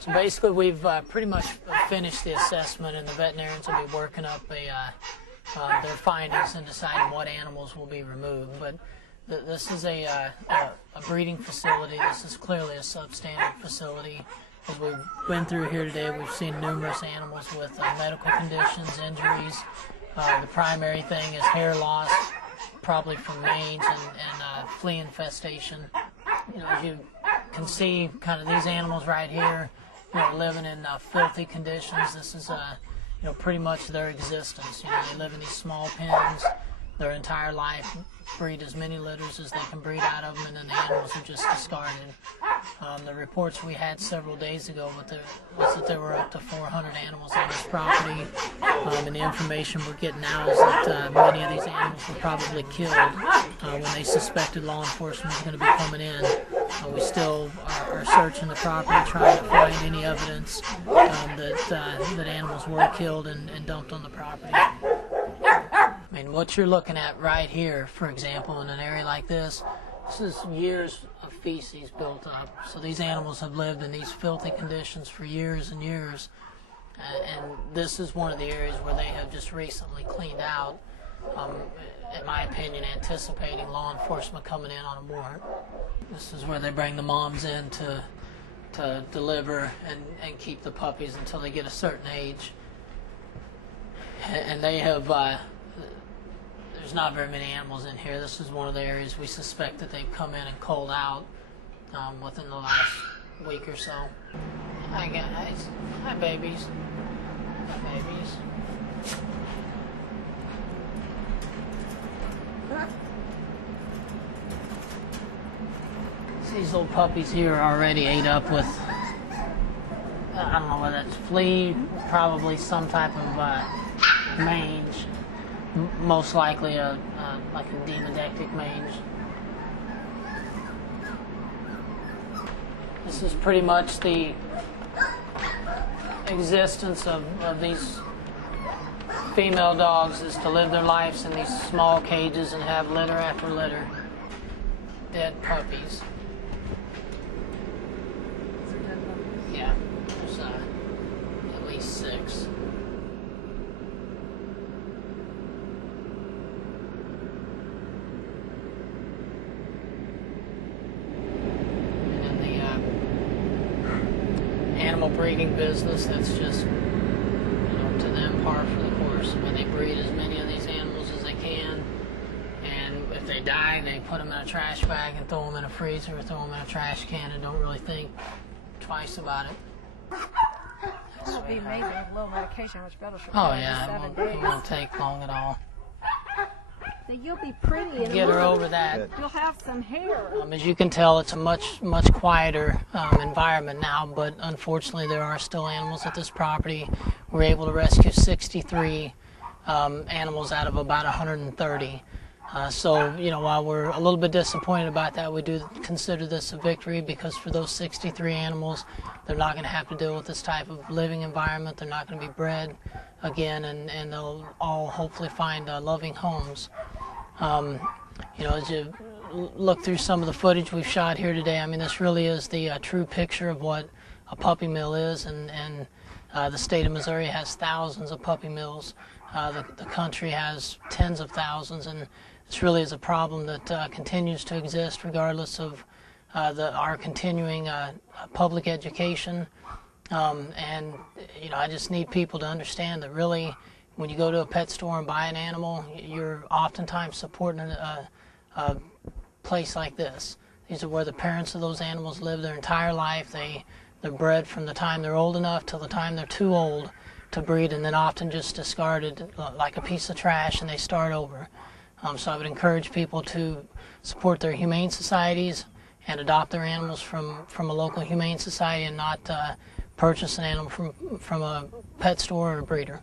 So basically we've pretty much finished the assessment, and the veterinarians will be working up their findings and deciding what animals will be removed. But this is a breeding facility. This is clearly a substandard facility. As we've been through here today, we've seen numerous animals with medical conditions, injuries. The primary thing is hair loss, probably from mange and flea infestation. As you can see, kind of these animals right here, living in filthy conditions. This is pretty much their existence. They live in these small pens their entire life, breed as many litters as they can breed out of them, and then the animals are just discarded. The reports we had several days ago was that there were up to 400 animals on this property, and the information we're getting now is that many of these animals were probably killed when they suspected law enforcement was going to be coming in. We still are searching the property, trying to find any evidence that animals were killed and dumped on the property. I mean, what you're looking at right here, for example, in an area like this is years of feces built up. So these animals have lived in these filthy conditions for years and years. And this is one of the areas where they have just recently cleaned out, in my opinion, anticipating law enforcement coming in on a warrant. This is where they bring the moms in to deliver and keep the puppies until they get a certain age. And they have... there's not very many animals in here. This is one of the areas we suspect that they've come in and culled out within the last week or so. Hi guys. Hi babies. Hi babies. These little puppies here are already ate up with, I don't know whether it's flea, probably some type of mange. Most likely like a demodectic mange. This is pretty much the existence of these female dogs, is to live their lives in these small cages and have litter after litter. Dead puppies. Yeah, there's at least 6. Animal breeding business, that's just, to them par for the course. I mean, they breed as many of these animals as they can, and if they die, they put them in a trash bag and throw them in a freezer or throw them in a trash can and don't really think twice about it. It would be amazing with a little medication, much better. Oh yeah, it won't take long at all. So you'll be pretty. Get her over that. You'll have some hair. As you can tell, it's a much quieter environment now, but unfortunately there are still animals at this property. We're able to rescue 63 animals out of about 130. So, while we're a little bit disappointed about that, we do consider this a victory, because for those 63 animals, they're not going to have to deal with this type of living environment. They're not going to be bred again, and they'll all hopefully find loving homes. As you look through some of the footage we've shot here today, I mean, this really is the true picture of what a puppy mill is, and the state of Missouri has thousands of puppy mills. The country has tens of thousands, and this really is a problem that continues to exist regardless of our continuing public education. And I just need people to understand that really, when you go to a pet store and buy an animal, you're oftentimes supporting a place like this. These are where the parents of those animals live their entire life. They're bred from the time they're old enough till the time they're too old to breed, and then often just discarded like a piece of trash, and they start over. So I would encourage people to support their humane societies and adopt their animals from a local humane society, and not purchase an animal from a pet store or a breeder.